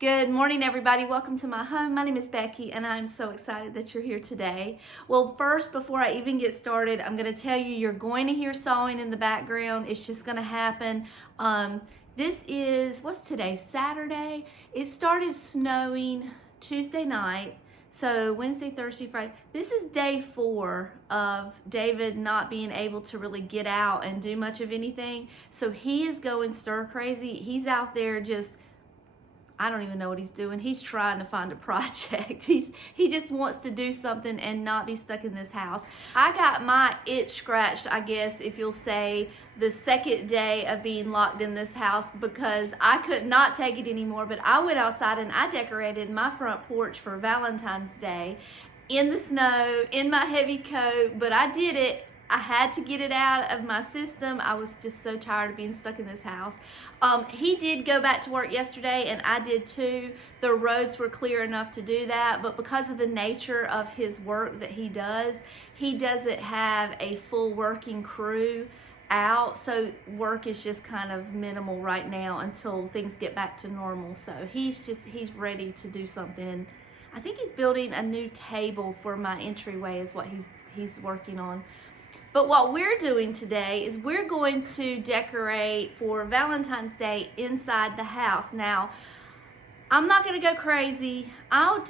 Good morning, everybody. Welcome to my home. My name is Becky, and I'm so excited that you're here today. Well, first, before I even get started, I'm going to tell you you're going to hear sawing in the background. It's just going to happen. This is, what's today? Saturday. It started snowing Tuesday night. So Wednesday, Thursday, Friday. This is day 4 of David not being able to really get out and do much of anything. So he is going stir crazy. He's out there just, I don't even know what he's doing. He's trying to find a project. He just wants to do something and not be stuck in this house. I got my itch scratched, I guess, if you'll say, the second day of being locked in this house because I could not take it anymore. But I went outside and I decorated my front porch for Valentine's Day in the snow, in my heavy coat, but I did it. I had to get it out of my system. I was just so tired of being stuck in this house. He did go back to work yesterday, and I did too. The roads were clear enough to do that, but because of the nature of his work that he doesn't have a full working crew out, so work is just kind of minimal right now until things get back to normal. So he's ready to do something, and I think he's building a new table for my entryway is what he's working on. But what we're doing today is we're going to decorate for Valentine's Day inside the house. Now, I'm not going to go crazy. I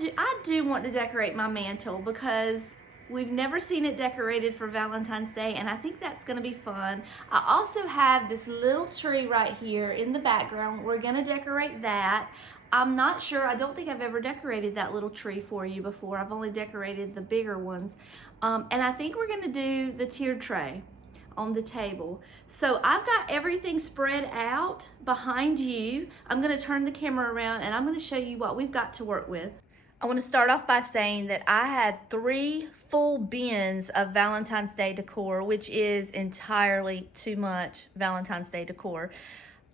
do want to decorate my mantle because we've never seen it decorated for Valentine's Day, and I think that's going to be fun. I also have this little tree right here in the background. We're going to decorate that. I'm not sure. I don't think I've ever decorated that little tree for you before. I've only decorated the bigger ones. And I think we're going to do the tiered tray on the table. So I've got everything spread out behind you. I'm going to turn the camera around and I'm going to show you what we've got to work with. I want to start off by saying that I had 3 full bins of Valentine's Day decor, which is entirely too much Valentine's Day decor.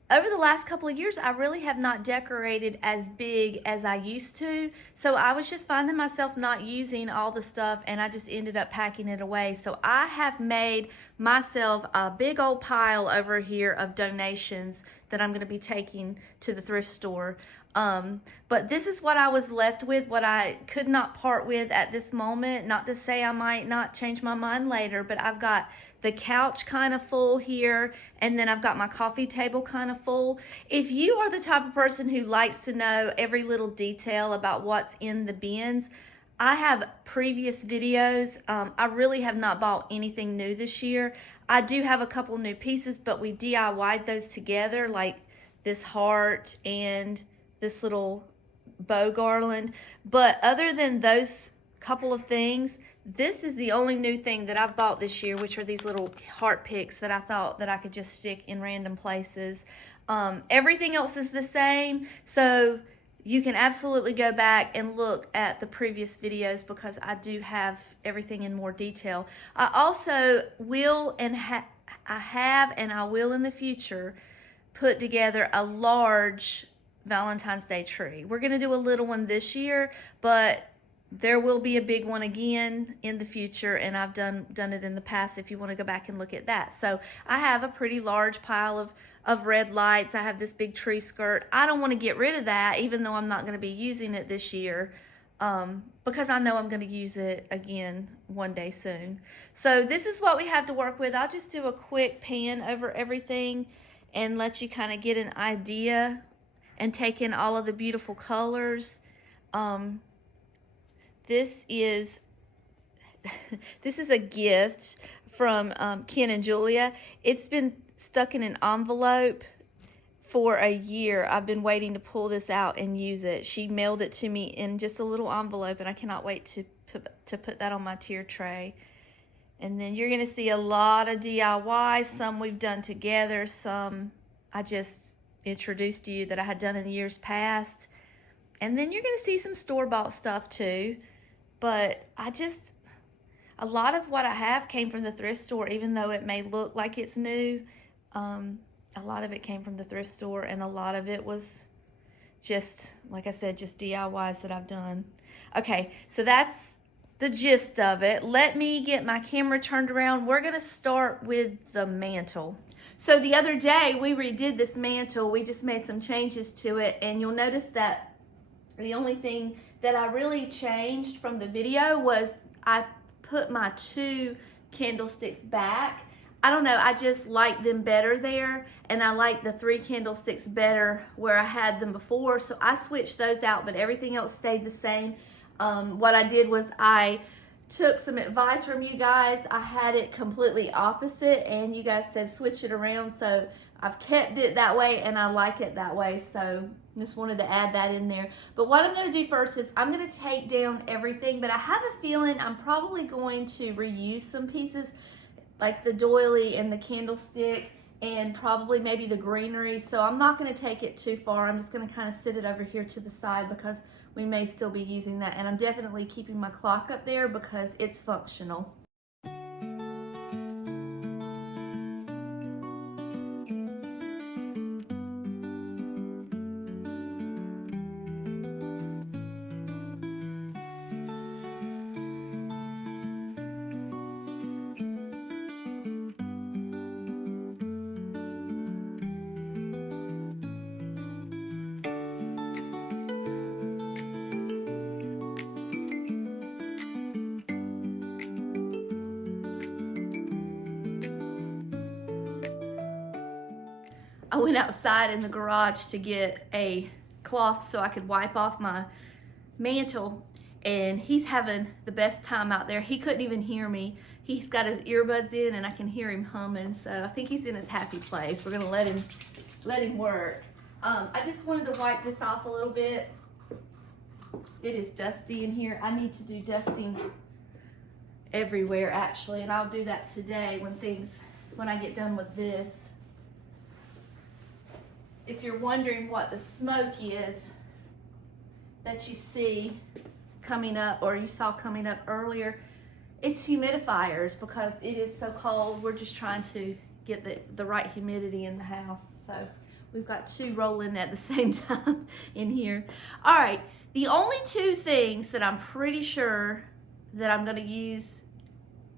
Over the last couple of years, I really have not decorated as big as I used to. So I was just finding myself not using all the stuff, and I just ended up packing it away. So I have made myself a big old pile over here of donations that I'm going to be taking to the thrift store. But this is what I was left with, what I could not part with at this moment. Not to say I might not change my mind later, but I've got the couch kind of full here, and then I've got my coffee table kind of full. If you are the type of person who likes to know every little detail about what's in the bins, I have previous videos. I really have not bought anything new this year. I do have a couple new pieces, but we DIY'd those together, like this heart and this little bow garland. But other than those couple of things, this is the only new thing that I've bought this year, which are these little heart picks that I thought that I could just stick in random places. Everything else is the same, so you can absolutely go back and look at the previous videos because I do have everything in more detail. I also will I have and I will in the future put together a large Valentine's Day tree. We're going to do a little one this year, but there will be a big one again in the future, and I've done it in the past if you want to go back and look at that. So I have a pretty large pile of red lights. I have this big tree skirt. I don't want to get rid of that, even though I'm not going to be using it this year, because I know I'm going to use it again one day soon. So this is what we have to work with. I'll just do a quick pan over everything and let you kind of get an idea and take in all of the beautiful colors. This is a gift from Ken and Julia. It's been stuck in an envelope for a year. I've been waiting to pull this out and use it. She mailed it to me in just a little envelope, and I cannot wait to put that on my tier tray. And then you're going to see a lot of DIYs. Some we've done together. Some I just introduced to you that I had done in years past. And then you're going to see some store-bought stuff too. But a lot of what I have came from the thrift store, even though it may look like it's new. A lot of it came from the thrift store, and a lot of it was just, like I said, just DIYs that I've done. Okay, so that's the gist of it. Let me get my camera turned around. We're going to start with the mantle. So the other day we redid this mantle. We just made some changes to it, and you'll notice that The only thing that I really changed from the video was I put my 2 candlesticks back. I don't know, I just like them better there, and I like the 3 candlesticks better where I had them before, so I switched those out, but everything else stayed the same. What I did was I took some advice from you guys. I had it completely opposite, and you guys said switch it around, so I've kept it that way, and I like it that way, so just wanted to add that in there. But what I'm going to do first is I'm going to take down everything, but I have a feeling I'm probably going to reuse some pieces, like the doily and the candlestick, and probably maybe the greenery. So I'm not going to take it too far. I'm just going to kind of sit it over here to the side because we may still be using that. And I'm definitely keeping my clock up there because it's functional. I went outside in the garage to get a cloth so I could wipe off my mantle, and he's having the best time out there. He couldn't even hear me. He's got his earbuds in and I can hear him humming, so I think he's in his happy place. We're gonna let him work. I just wanted to wipe this off a little bit. It is dusty in here. I need to do dusting everywhere actually, and I'll do that today when I get done with this. If you're wondering what the smoke is that you see coming up, or you saw coming up earlier, it's humidifiers because it is so cold. We're just trying to get the right humidity in the house. So we've got 2 rolling at the same time in here. All right, the only 2 things that I'm pretty sure that I'm gonna use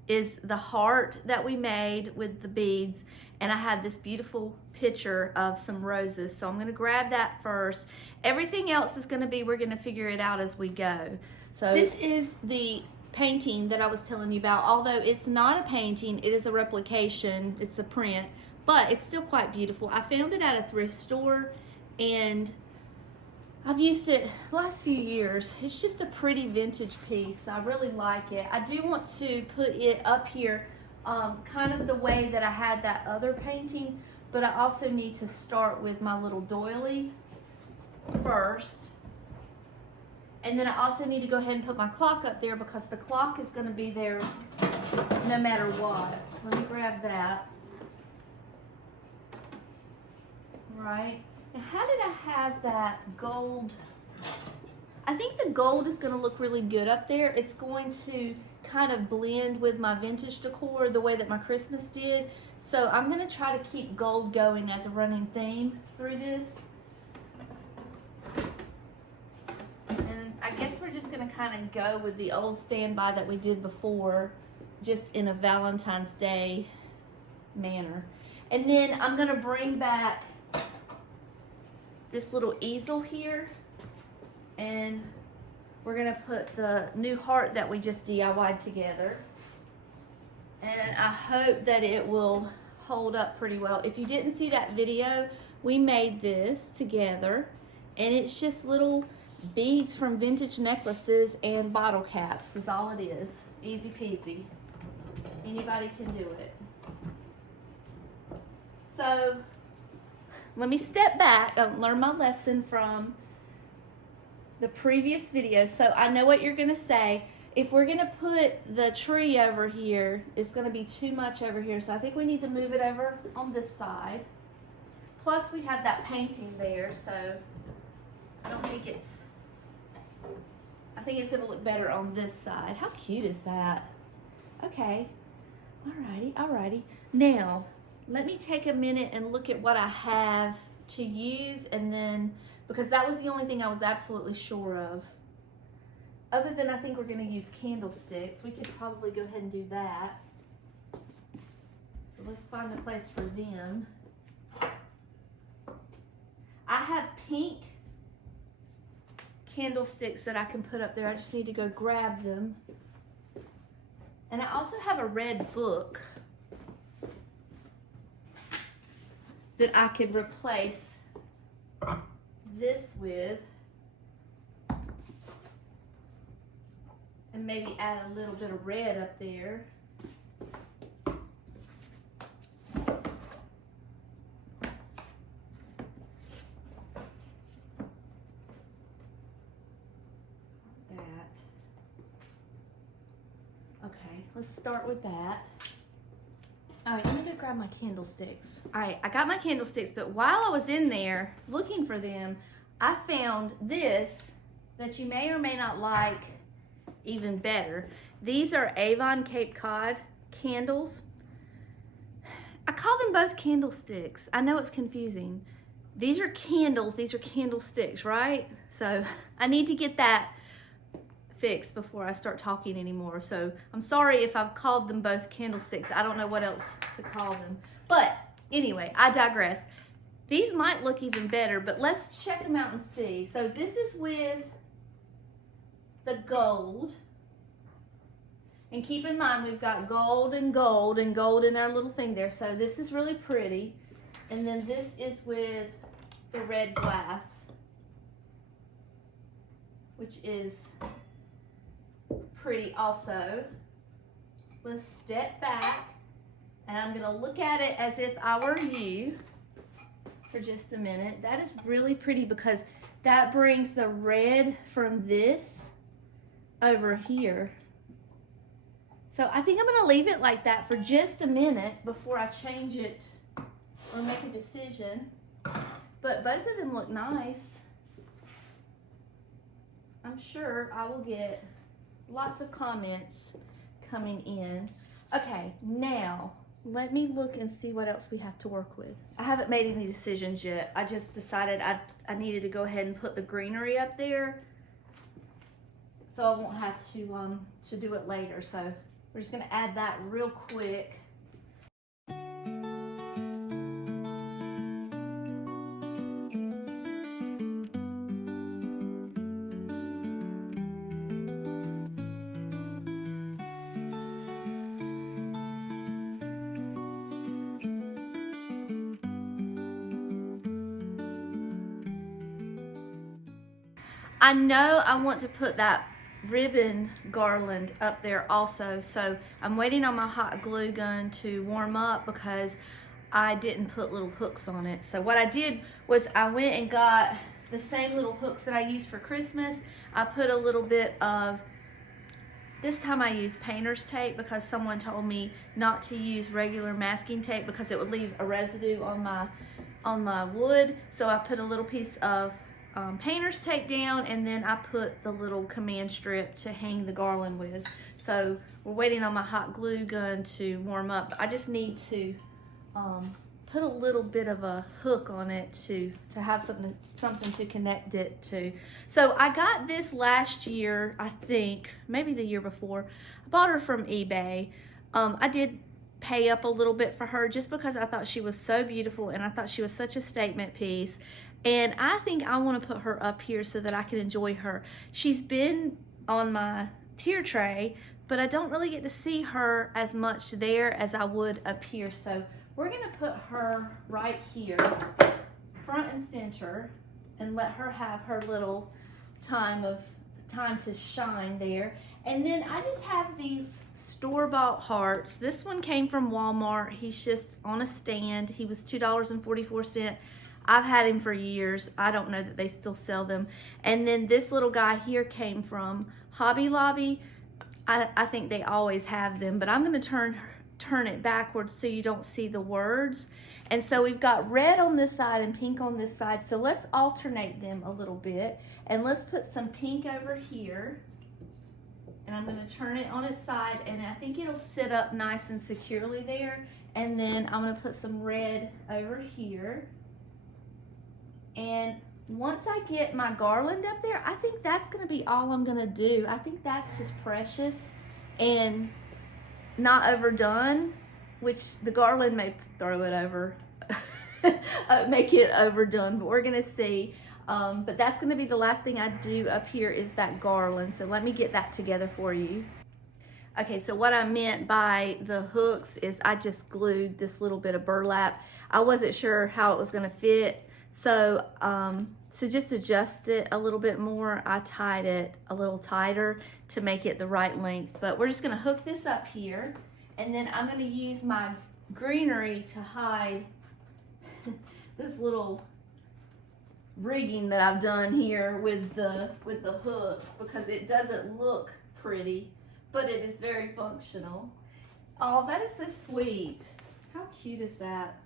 is the heart that we made with the beads, and I have this beautiful picture of some roses, so I'm going to grab that first. Everything else is going to be, we're going to figure it out as we go. So this is the painting that I was telling you about. Although it's not a painting, it is a replication, it's a print, but it's still quite beautiful. I found it at a thrift store, and I've used it the last few years. It's just a pretty vintage piece. I really like it. I do want to put it up here kind of the way that I had that other painting, but I also need to start with my little doily first. And then I also need to go ahead and put my clock up there because the clock is going to be there no matter what. So let me grab that. Right. Now, how did I have that gold? I think the gold is going to look really good up there. It's going to kind of blend with my vintage decor the way that my Christmas did. So I'm going to try to keep gold going as a running theme through this. And I guess we're just going to kind of go with the old standby that we did before, just in a Valentine's Day manner. And then I'm going to bring back this little easel here, and we're going to put the new heart that we just DIY'd together. And I hope that it will hold up pretty well. If you didn't see that video, we made this together, and it's just little beads from vintage necklaces and bottle caps is all it is. Easy peasy. Anybody can do it. So let me step back and learn my lesson from the previous video. So I know what you're going to say. If we're going to put the tree over here, it's going to be too much over here. So I think we need to move it over on this side. Plus we have that painting there, so I think it's going to look better on this side. How cute is that? Okay. Alrighty. Now, let me take a minute and look at what I have to use, and then, because that was the only thing I was absolutely sure of. Other than I think we're going to use candlesticks. We could probably go ahead and do that. So let's find a place for them. I have pink candlesticks that I can put up there. I just need to go grab them. And I also have a red book that I could replace this with and maybe add a little bit of red up there. Okay, let's start with that. All right, let me go grab my candlesticks. All right, I got my candlesticks, but while I was in there looking for them, I found this that you may or may not like even better. These are Avon Cape Cod candles. I call them both candlesticks. I know it's confusing. These are candles, these are candlesticks, right? So I need to get that fixed before I start talking anymore. So I'm sorry if I've called them both candlesticks. I don't know what else to call them. But anyway, I digress. These might look even better, but let's check them out and see. So this is with the gold. And keep in mind, we've got gold and gold and gold in our little thing there. So this is really pretty. And then this is with the red glass, which is pretty also. Let's step back and I'm gonna look at it as if I were you for just a minute. That is really pretty because that brings the red from this over here. So I think I'm gonna leave it like that for just a minute before I change it or make a decision. But both of them look nice. I'm sure I will get lots of comments coming in. Okay, now let me look and see what else we have to work with. I haven't made any decisions yet. I just decided I needed to go ahead and put the greenery up there so I won't have to do it later. So we're just gonna add that real quick. I know I want to put that ribbon garland up there also, so I'm waiting on my hot glue gun to warm up because I didn't put little hooks on it. So what I did was I went and got the same little hooks that I used for Christmas. I put a little bit of, this time I used painter's tape because someone told me not to use regular masking tape because it would leave a residue on my wood. So I put a little piece of painter's tape down, and then I put the little command strip to hang the garland with. So we're waiting on my hot glue gun to warm up. I just need to put a little bit of a hook on it to have something to connect it to. So I got this last year, I think, maybe the year before. I bought her from eBay. I did pay up a little bit for her just because I thought she was so beautiful and I thought she was such a statement piece. And I think I want to put her up here so that I can enjoy her. She's been on my tier tray, but I don't really get to see her as much there as I would up here. So we're going to put her right here, front and center, and let her have her little time to shine there. And then I just have these store-bought hearts. This one came from Walmart. He's just on a stand. He was $2.44. I've had him for years. I don't know that they still sell them. And then this little guy here came from Hobby Lobby. I think they always have them, but I'm gonna turn it backwards so you don't see the words. And so we've got red on this side and pink on this side. So let's alternate them a little bit. And let's put some pink over here. And I'm gonna turn it on its side, and I think it'll sit up nice and securely there. And then I'm gonna put some red over here. And once I get my garland up there, I think that's gonna be all I'm gonna do. I think that's just precious and not overdone, which the garland may throw it over, make it overdone, but we're gonna see. But that's going to be the last thing I do up here is that garland. So let me get that together for you. Okay, so what I meant by the hooks is I just glued this little bit of burlap. I wasn't sure how it was going to fit, so just adjust it a little bit more. I tied it a little tighter to make it the right length. But we're just going to hook this up here, and then I'm going to use my greenery to hide this little rigging that I've done here with the hooks, because it doesn't look pretty, but it is very functional. Oh, that is so sweet. How cute is that?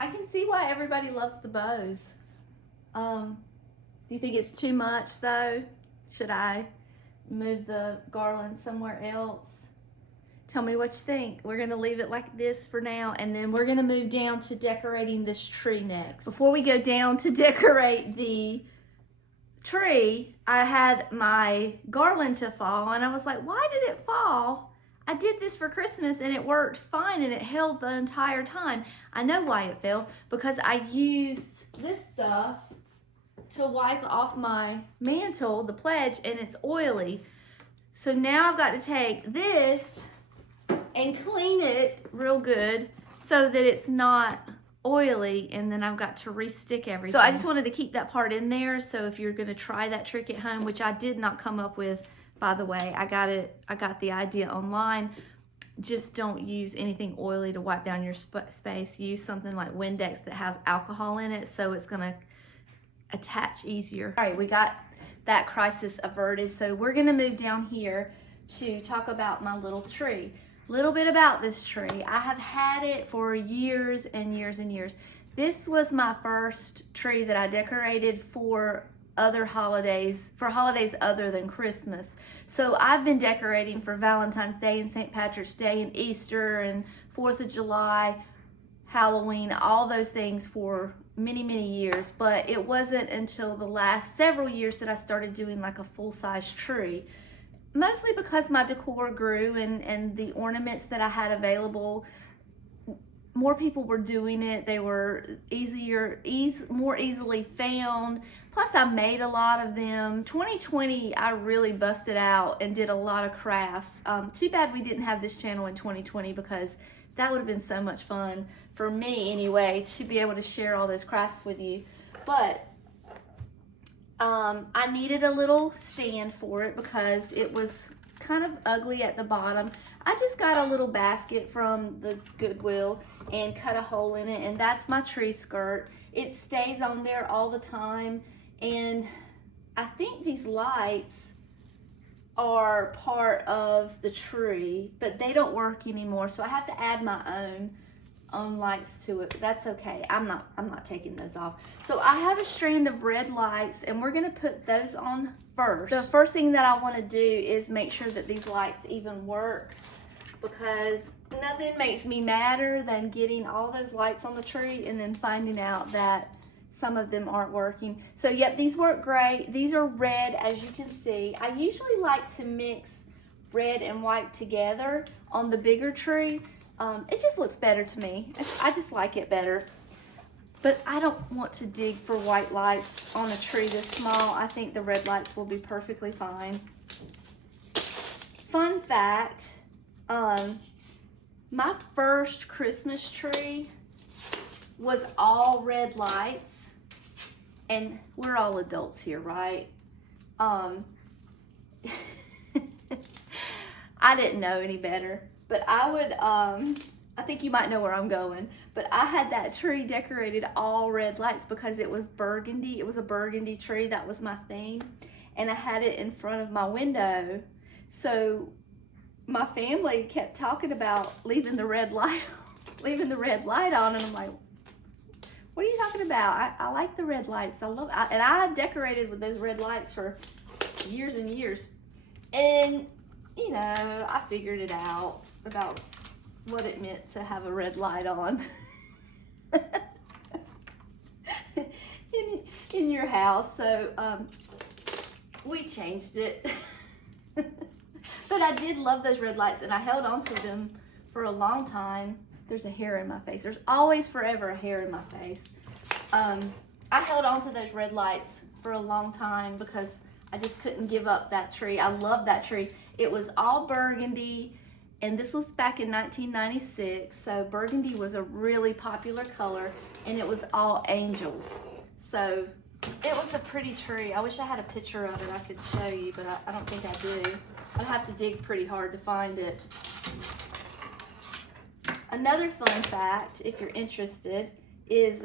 I can see why everybody loves the bows. Do you think it's too much though? Should I move the garland somewhere else? Tell me what you think. We're gonna leave it like this for now, and then we're gonna move down to decorating this tree next. Before we go down to decorate the tree, I had my garland to fall, and I was like, why did it fall? I did this for Christmas and it worked fine and it held the entire time. I know why it fell, because I used this stuff to wipe off my mantle, the pledge, and it's oily. So now I've got to take this and clean it real good so that it's not oily, and then I've got to re-stick everything. So I just wanted to keep that part in there, so if you're going to try that trick at home, which I did not come up with, by the way, I got the idea online. Just don't use anything oily to wipe down your space. Use something like Windex that has alcohol in it, so it's going to attach easier. All right, we got that crisis averted, so we're going to move down here to talk about my little tree. Little bit about this tree. I have had it for years and years and years. This was my first tree that I decorated for other holidays, for holidays other than Christmas. So I've been decorating for Valentine's Day and St. Patrick's Day and Easter and 4th of July, Halloween, all those things for many, many years. But it wasn't until the last several years that I started doing like a full-size tree. Mostly because my decor grew and the ornaments that I had available, more people were doing it. They were more easily found. Plus I made a lot of them. 2020, I really busted out and did a lot of crafts. Too bad we didn't have this channel in 2020, because that would have been so much fun for me anyway, to be able to share all those crafts with you. But I needed a little stand for it because it was kind of ugly at the bottom. I just got a little basket from the Goodwill and cut a hole in it, and that's my tree skirt. It stays on there all the time, and I think these lights are part of the tree, but they don't work anymore, so I have to add my own lights to it, but that's okay. I'm not taking those off. So I have a strand of red lights, and we're gonna put those on first. The first thing that I want to do is make sure that these lights even work, because nothing makes me madder than getting all those lights on the tree and then finding out that some of them aren't working. So yep, these work great. These are red, as you can see. I usually like to mix red and white together on the bigger tree. It just looks better to me. I just like it better. But I don't want to dig for white lights on a tree this small. I think the red lights will be perfectly fine. Fun fact, my first Christmas tree was all red lights, and we're all adults here, right? I didn't know any better. But I would, I think you might know where I'm going, but I had that tree decorated all red lights because it was burgundy. It was a burgundy tree. That was my theme. And I had it in front of my window. So my family kept talking about leaving the red light on. And I'm like, what are you talking about? I like the red lights. I love it. And I decorated with those red lights for years and years. And you know, I figured it out about what it meant to have a red light on in your house. So we changed it. But I did love those red lights, and I held on to them for a long time. There's a hair in my face. There's always forever a hair in my face. I held on to those red lights for a long time because I just couldn't give up that tree. I love that tree. It was all burgundy, and this was back in 1996, so burgundy was a really popular color, and it was all angels. So it was a pretty tree. I wish I had a picture of it I could show you, but I don't think I do. I'd have to dig pretty hard to find it. Another fun fact, if you're interested, is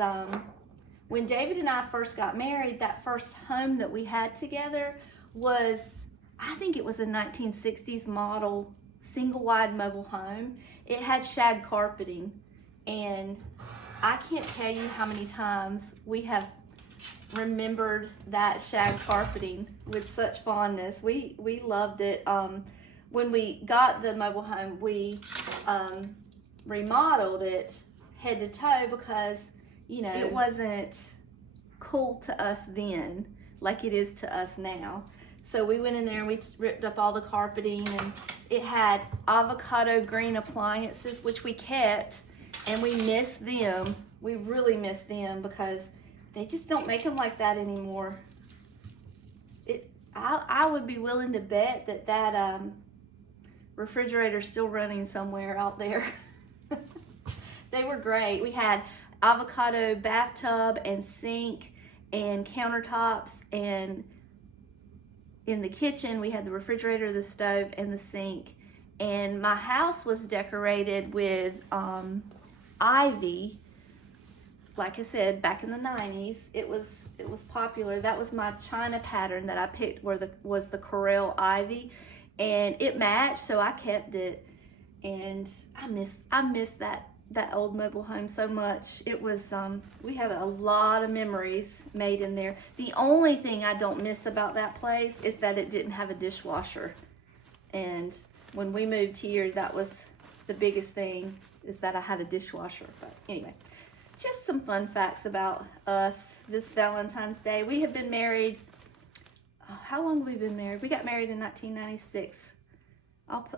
when David and I first got married, that first home that we had together was, I think it was a 1960s model single wide mobile home. It had shag carpeting, and I can't tell you how many times we have remembered that shag carpeting with such fondness. We loved it. When we got the mobile home, we remodeled it head to toe because, you know, it wasn't cool to us then like it is to us now. So we went in there and we just ripped up all the carpeting, and it had avocado green appliances, which we kept, and we miss them. We really miss them because they just don't make them like that anymore. I would be willing to bet that refrigerator's still running somewhere out there. They were great. We had avocado bathtub and sink and countertops, and in the kitchen we had the refrigerator, the stove, and the sink. And my house was decorated with ivy. Like I said, back in the 90s, it was popular. That was my china pattern that I picked, was the Corel ivy, and it matched, so I kept it. And I miss that old mobile home so much. It was we had a lot of memories made in there. The only thing I don't miss about that place is that it didn't have a dishwasher. And when we moved here, that was the biggest thing, is that I had a dishwasher. But anyway, just some fun facts about us this Valentine's Day. We have been married, how long have we been married? We got married in 1996.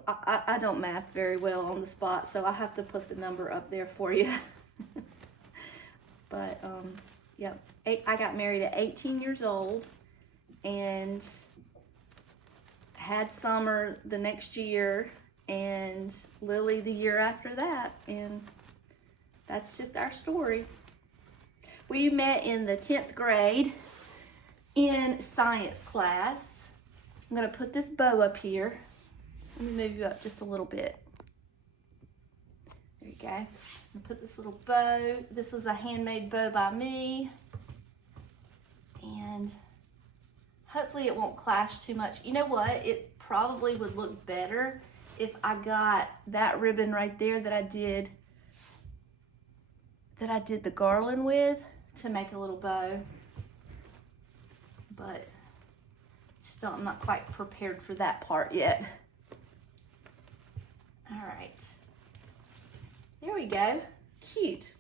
I don't math very well on the spot, so I have to put the number up there for you. But, yep, I got married at 18 years old and had Summer the next year and Lily the year after that, and that's just our story. We met in the 10th grade in science class. I'm going to put this bow up here. Let me move you up just a little bit. There you go. I'm gonna put this little bow. This is a handmade bow by me. And hopefully it won't clash too much. You know what? It probably would look better if I got that ribbon right there that I did the garland with to make a little bow. But still, I'm not quite prepared for that part yet. All right, there we go, cute.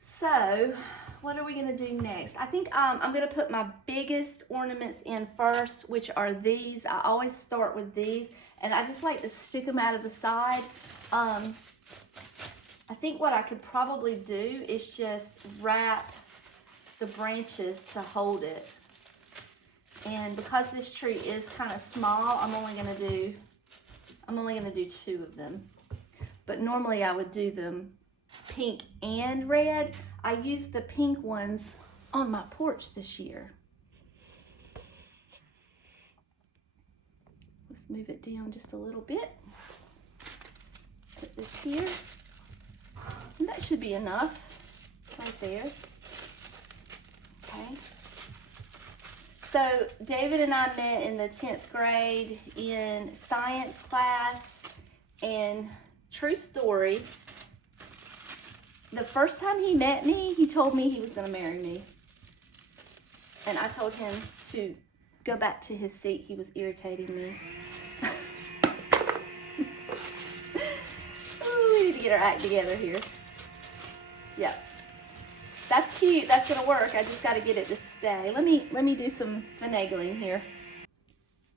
So what are we gonna do next? I think I'm gonna put my biggest ornaments in first, which are these. I always start with these, and I just like to stick them out of the side. I think what I could probably do is just wrap the branches to hold it. And because this tree is kind of small, I'm only gonna do 2 of them, but normally I would do them pink and red. I used the pink ones on my porch this year. Let's move it down just a little bit. Put this here, and that should be enough right there. Okay. So David and I met in the 10th grade in science class, and true story, the first time he met me, he told me he was going to marry me. And I told him to go back to his seat. He was irritating me. Oh, we need to get our act together here. Yep. That's cute. That's gonna work. I just got to get it to stay. Let me do some finagling here.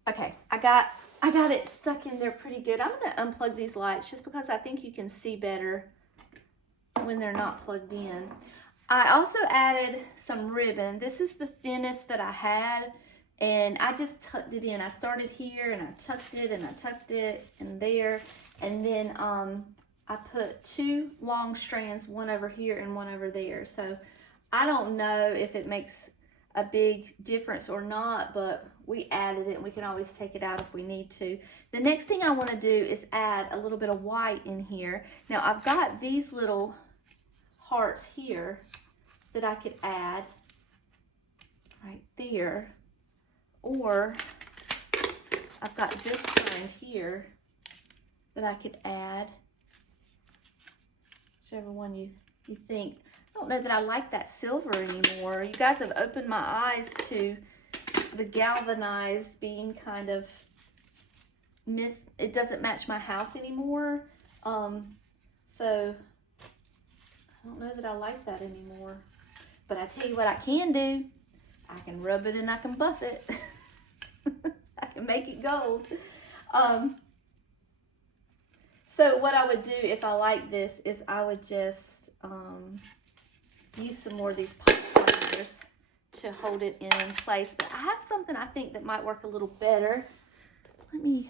Okay, I got it stuck in there pretty good. I'm gonna unplug these lights just because I think you can see better when they're not plugged in. I also added some ribbon. This is the thinnest that I had, and I just tucked it in. I started here and I tucked it and I tucked it in there, and then I put 2 long strands, one over here and one over there. So I don't know if it makes a big difference or not, but we added it and we can always take it out if we need to. The next thing I want to do is add a little bit of white in here. Now I've got these little hearts here that I could add right there, or I've got this kind here that I could add, whichever one you think. I don't know that I like that silver anymore. You guys have opened my eyes to the galvanized being kind of it doesn't match my house anymore. So I don't know that I like that anymore. But I tell you what I can do. I can rub it and I can buff it. I can make it gold. So what I would do if I like this is I would just use some more of these pop cleaners to hold it in place. But I have something I think that might work a little better. Let me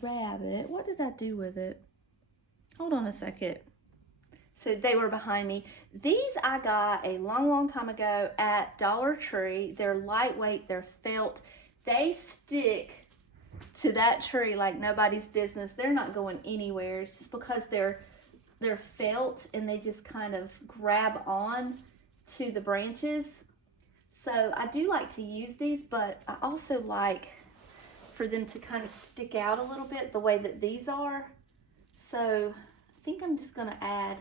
grab it. What did I do with it? Hold on a second. So they were behind me. These I got a long time ago at Dollar Tree. They're lightweight, they're felt. They stick to that tree like nobody's business. They're not going anywhere. It's just because they're felt and they just kind of grab on to the branches. So I do like to use these, but I also like for them to kind of stick out a little bit the way that these are. So I think I'm just gonna add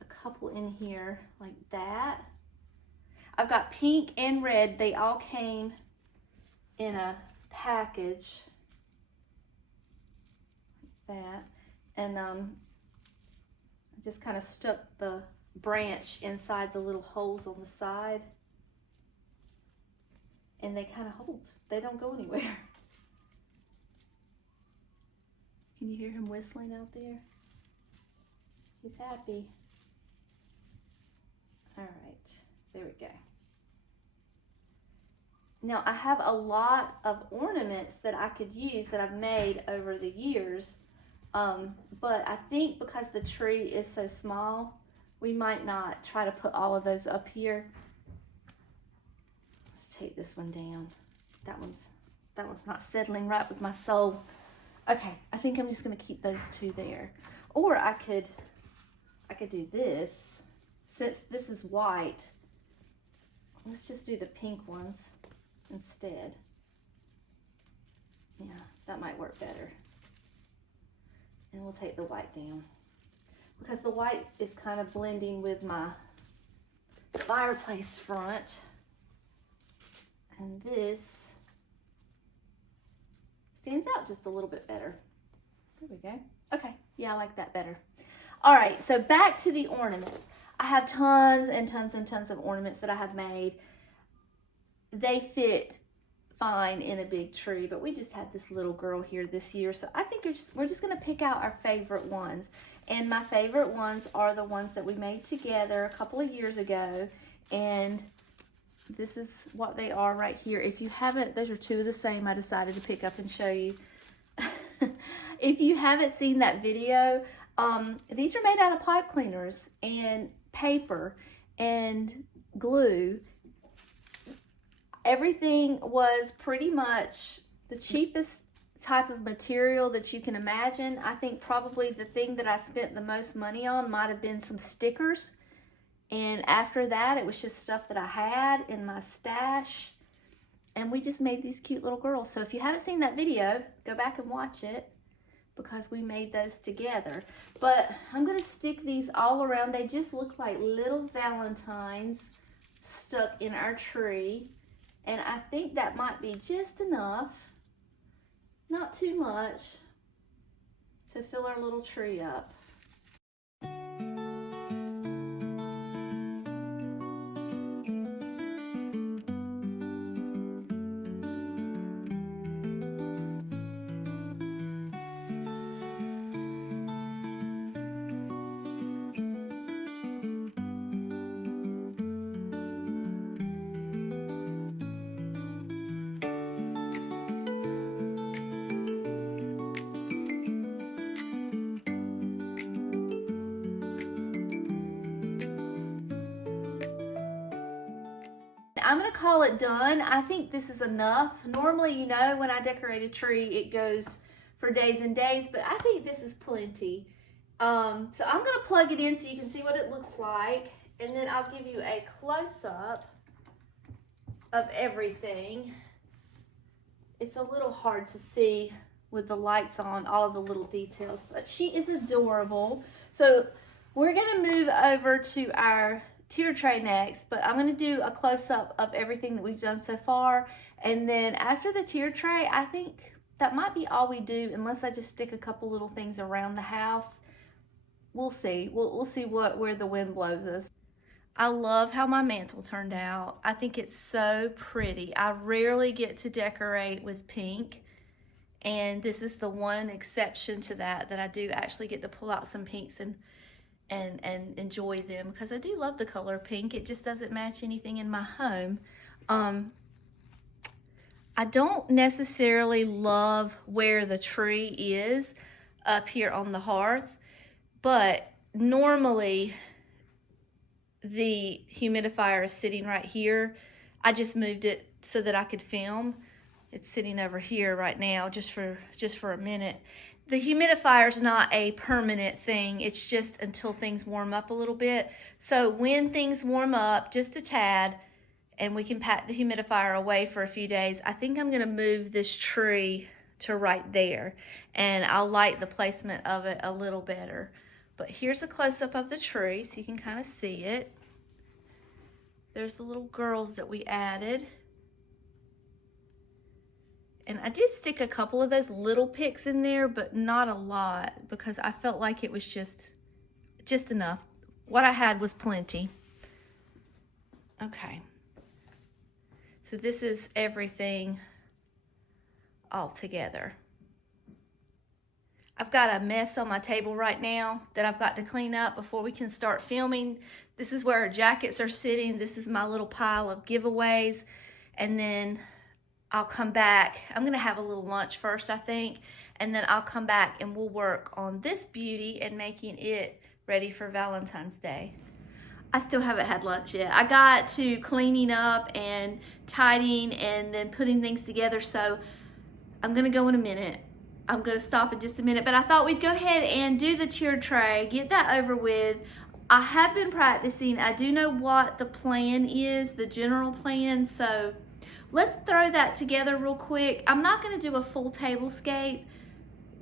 a couple in here like that. I've got pink and red. They all came in a package like that. And I just kind of stuck the branch inside the little holes on the side. And they kind of hold. They don't go anywhere. Can you hear him whistling out there? He's happy. All right, there we go. Now I have a lot of ornaments that I could use that I've made over the years. But I think because the tree is so small, we might not try to put all of those up here. Let's take this one down. That one's not settling right with my soul. Okay, I think I'm just gonna keep those 2 there. Or I could do this. Since this is white, let's just do the pink ones instead. Yeah, that might work better. And we'll take the white down because the white is kind of blending with my fireplace front. And this stands out just a little bit better. There we go. Okay, yeah, I like that better. All right, so back to the ornaments. I have tons and tons and tons of ornaments that I have made. They fit fine in a big tree, but we just had this little girl here this year, so I think we're just going to pick out our favorite ones. And my favorite ones are the ones that we made together a couple of years ago, and this is what they are right here. If you haven't, those are 2 of the same I decided to pick up and show you. If you haven't seen that video, these are made out of pipe cleaners and paper and glue. Everything was pretty much the cheapest type of material that you can imagine. I think probably the thing that I spent the most money on might have been some stickers. And after that, it was just stuff that I had in my stash. And we just made these cute little girls. So if you haven't seen that video, go back and watch it because we made those together. But I'm going to stick these all around. They just look like little Valentines stuck in our tree. And I think that might be just enough, not too much, to fill our little tree up. I'm gonna call it done. I think this is enough. Normally, you know, when I decorate a tree, it goes for days and days, but I think this is plenty. So I'm gonna plug it in so you can see what it looks like, and then I'll give you a close-up of everything. It's a little hard to see with the lights on, all of the little details, but she is adorable. So we're gonna move over to our tier tray next, but I'm gonna do a close-up of everything that we've done so far, and then after the tier tray, I think that might be all we do, unless I just stick a couple little things around the house. We'll see. We'll see where the wind blows us. I love how my mantle turned out. I think it's so pretty. I rarely get to decorate with pink, and this is the one exception to that I do actually get to pull out some pinks and enjoy them, because I do love the color pink. It just doesn't match anything in my home. I don't necessarily love where the tree is up here on the hearth, but normally the humidifier is sitting right here. I just moved it so that I could film. It's sitting over here right now just for a minute. The humidifier is not a permanent thing. It's just until things warm up a little bit. So when things warm up just a tad and we can pack the humidifier away for a few days, I think I'm gonna move this tree to right there, and I'll like the placement of it a little better. But here's a close-up of the tree so you can kind of see it. There's the little girls that we added. And I did stick a couple of those little picks in there, but not a lot, because I felt like it was just enough. What I had was plenty. Okay. So this is everything all together. I've got a mess on my table right now that I've got to clean up before we can start filming. This is where our jackets are sitting. This is my little pile of giveaways. And then I'll come back. I'm gonna have a little lunch first, I think. And then I'll come back and we'll work on this beauty and making it ready for Valentine's Day. I still haven't had lunch yet. I got to cleaning up and tidying and then putting things together. So I'm gonna go in a minute. I'm gonna stop in just a minute, but I thought we'd go ahead and do the tier tray, get that over with. I have been practicing. I do know what the plan is, the general plan, so let's throw that together real quick. I'm not gonna do a full tablescape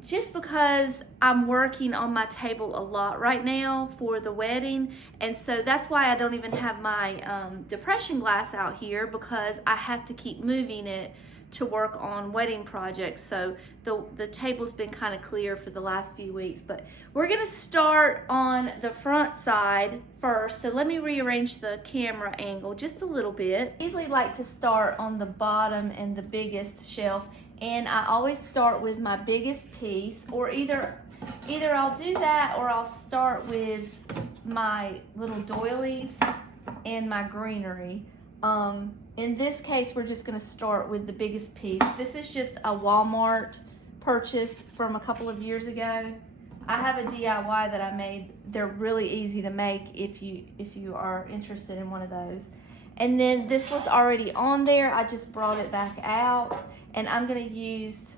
just because I'm working on my table a lot right now for the wedding, and so that's why I don't even have my depression glass out here, because I have to keep moving it to work on wedding projects. So the table's been kind of clear for the last few weeks, but we're gonna start on the front side first. So let me rearrange the camera angle just a little bit. I usually like to start on the bottom and the biggest shelf, and I always start with my biggest piece, or either I'll do that or I'll start with my little doilies and my greenery. In this case, we're just gonna start with the biggest piece. This is just a Walmart purchase from a couple of years ago. I have a DIY that I made. They're really easy to make if you are interested in one of those. And then this was already on there. I just brought it back out, and I'm going to use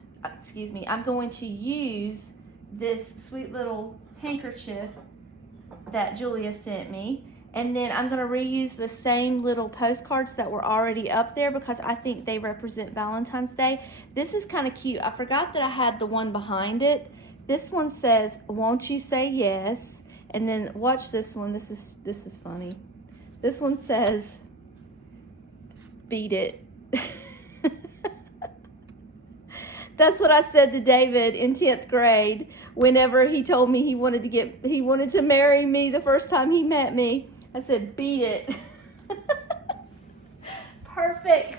this sweet little handkerchief that Julia sent me. And then I'm gonna reuse the same little postcards that were already up there, because I think they represent Valentine's Day. This is kind of cute. I forgot that I had the one behind it. This one says, "Won't you say yes?" And then watch this one. This is funny. This one says, "Beat it." That's what I said to David in 10th grade whenever he told me he wanted to marry me the first time he met me. I said, "Beat it." Perfect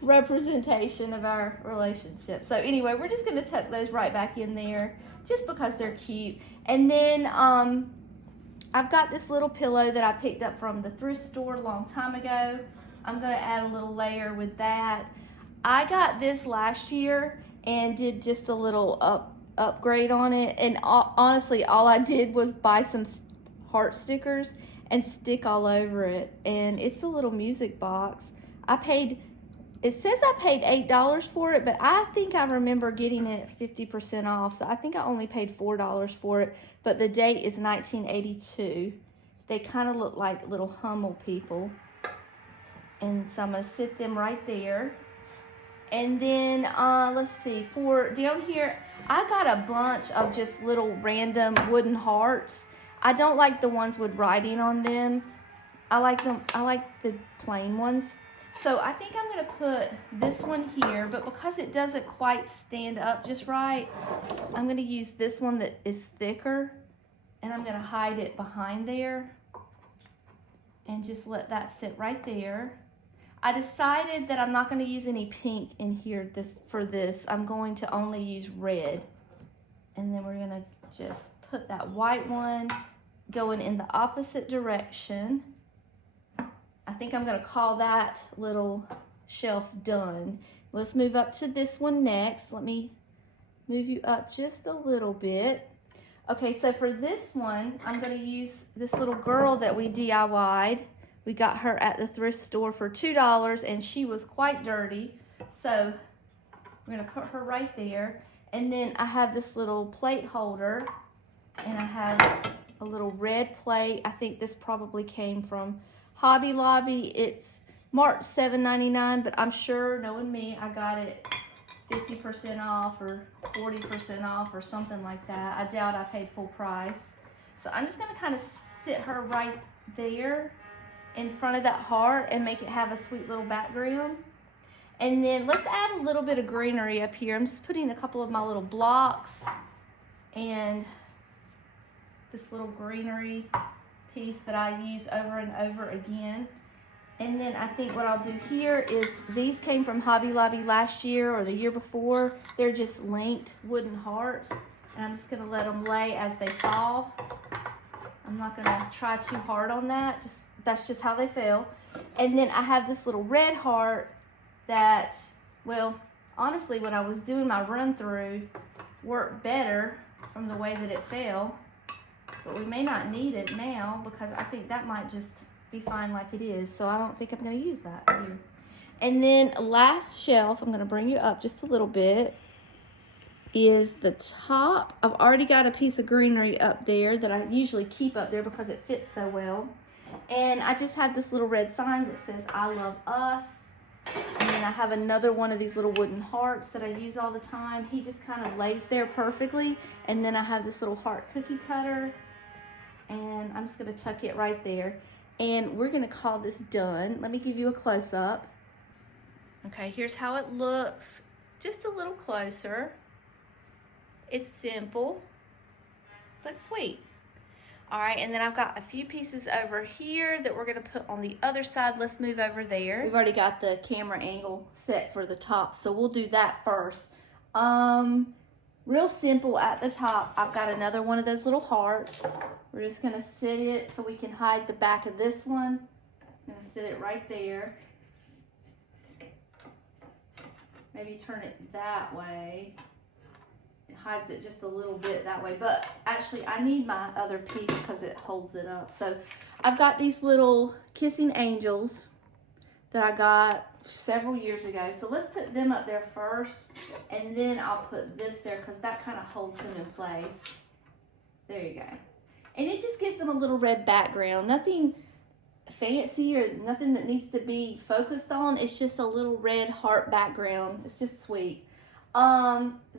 representation of our relationship. So anyway, we're just gonna tuck those right back in there just because they're cute. And then I've got this little pillow that I picked up from the thrift store a long time ago. I'm gonna add a little layer with that. I got this last year and did just a little upgrade on it. And honestly, all I did was buy some heart stickers and stick all over it. And it's a little music box. I paid, it says I paid $8 for it, but I think I remember getting it 50% off. So I think I only paid $4 for it, but the date is 1982. They kind of look like little Hummel people. And so I'm gonna sit them right there. And then, let's see, for down here, I got a bunch of just little random wooden hearts. I don't like the ones with writing on them. I like the plain ones. So I think I'm gonna put this one here, but because it doesn't quite stand up just right, I'm gonna use this one that is thicker, and I'm gonna hide it behind there and just let that sit right there. I decided that I'm not going to use any pink in here for this. I'm going to only use red. And then we're going to just put that white one going in the opposite direction. I think I'm going to call that little shelf done. Let's move up to this one next. Let me move you up just a little bit. Okay, so for this one, I'm going to use this little girl that we DIY'd. We got her at the thrift store for $2, and she was quite dirty. So we're gonna put her right there. And then I have this little plate holder, and I have a little red plate. I think this probably came from Hobby Lobby. It's marked $7.99, but I'm sure, knowing me, I got it 50% off or 40% off or something like that. I doubt I paid full price. So I'm just gonna kind of sit her right there in front of that heart and make it have a sweet little background. And then let's add a little bit of greenery up here. I'm just putting a couple of my little blocks and this little greenery piece that I use over and over again. And then I think what I'll do here is, these came from Hobby Lobby last year or the year before. They're just linked wooden hearts, and I'm just gonna let them lay as they fall. I'm not gonna try too hard on that. That's just how they fell. And then I have this little red heart that, well, honestly, when I was doing my run through, worked better from the way that it fell. But we may not need it now, because I think that might just be fine like it is. So I don't think I'm gonna use that here. And then last shelf, I'm gonna bring you up just a little bit, is the top. I've already got a piece of greenery up there that I usually keep up there because it fits so well. And I just have this little red sign that says I love us. And then I have another one of these little wooden hearts that I use all the time. He just kind of lays there perfectly. And then I have this little heart cookie cutter, and I'm just gonna tuck it right there. And we're gonna call this done. Let me give you a close-up. Okay, here's how it looks. Just a little closer. It's simple, but sweet. All right, and then I've got a few pieces over here that we're gonna put on the other side. Let's move over there. We've already got the camera angle set for the top, so we'll do that first. Real simple at the top. I've got another one of those little hearts. We're just gonna sit it so we can hide the back of this one. I'm gonna sit it right there. Maybe turn it that way. It hides it just a little bit that way, but actually I need my other piece because it holds it up. So I've got these little kissing angels that I got several years ago. So let's put them up there first, and then I'll put this there because that kind of holds them in place. There you go. And it just gives them a little red background. Nothing fancy or nothing that needs to be focused on. It's just a little red heart background. It's just sweet.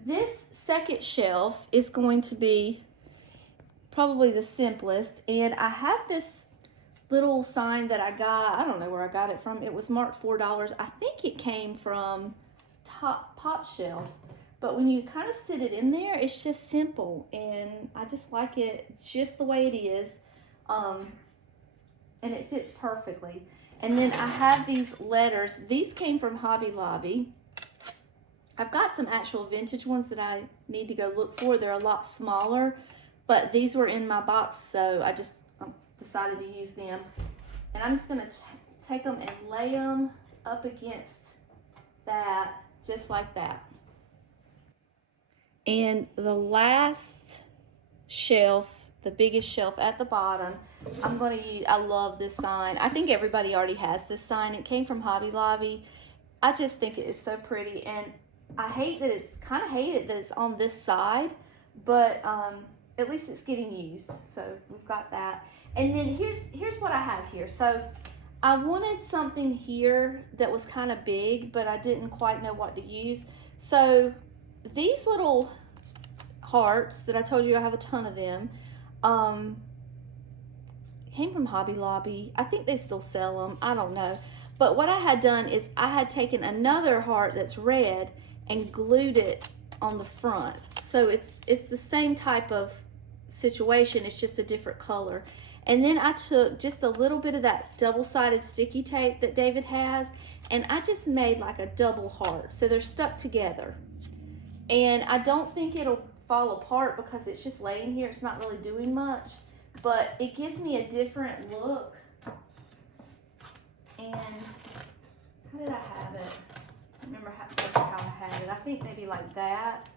This second shelf is going to be probably the simplest, and I have this little sign that I got. I don't know where I got it from. It was marked $4. I think it came from Pop Shelf, but when you kind of sit it in there, it's just simple, and I just like it just the way it is, and it fits perfectly. And then I have these letters. These came from Hobby Lobby. I've got some actual vintage ones that I need to go look for. They're a lot smaller, but these were in my box, so I just decided to use them. And I'm just gonna take them and lay them up against that, just like that. And the last shelf the biggest shelf at the bottom. I'm going to use, I love this sign. I think everybody already has this sign. It came from Hobby Lobby. I just think it is so pretty, and I hate that kind of hate it that it's on this side, but at least it's getting used. So we've got that. And then here's what I have here. So I wanted something here that was kind of big, but I didn't quite know what to use. So these little hearts that I told you I have a ton of them, came from Hobby Lobby. I think they still sell them. I don't know. But what I had done is I had taken another heart that's red and glued it on the front. So it's the same type of situation. It's just a different color. And then I took just a little bit of that double-sided sticky tape that David has, and I just made like a double heart. So they're stuck together. And I don't think it'll fall apart because it's just laying here. It's not really doing much, but it gives me a different look. And how did I have it? I remember how I had it. I think maybe like that.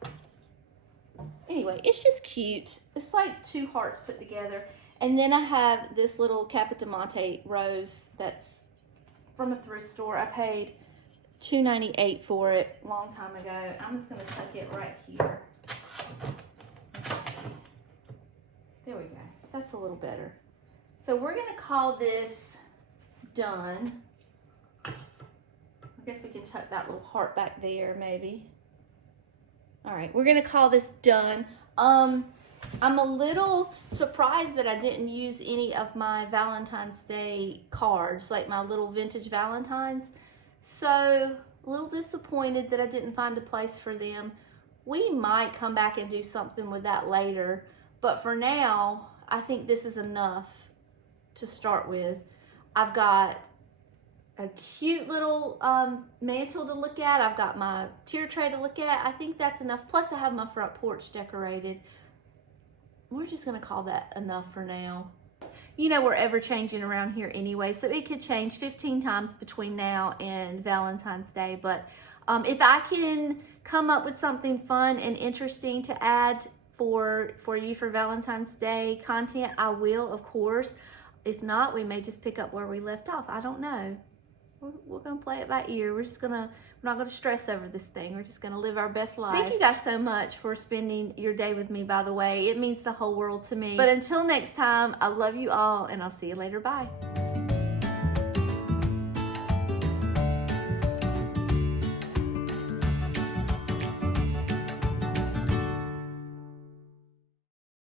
Anyway, it's just cute. It's like two hearts put together. And then I have this little Capodimonte rose that's from a thrift store. I paid $2.98 for it a long time ago. I'm just going to tuck it right here. There we go. That's a little better. So we're going to call this Done. I guess we can tuck that little heart back there maybe. All right, we're going to call this Done. I'm a little surprised that I didn't use any of my Valentine's Day cards, like my little vintage Valentines. So a little disappointed that I didn't find a place for them. We might come back and do something with that later, but for now, I think this is enough to start with. I've got a cute little mantle to look at. I've got my tier tray to look at. I think that's enough. Plus I have my front porch decorated. We're just gonna call that enough for now. You know, we're ever changing around here anyway, so it could change 15 times between now and Valentine's Day. But if I can come up with something fun and interesting to add for you for Valentine's Day content, I will, of course. If not, we may just pick up where we left off. I don't know. We're gonna play it by ear. We're not gonna stress over this thing. We're just gonna live our best life. Thank you guys so much for spending your day with me, by the way. It means the whole world to me. But until next time, I love you all, and I'll see you later. Bye.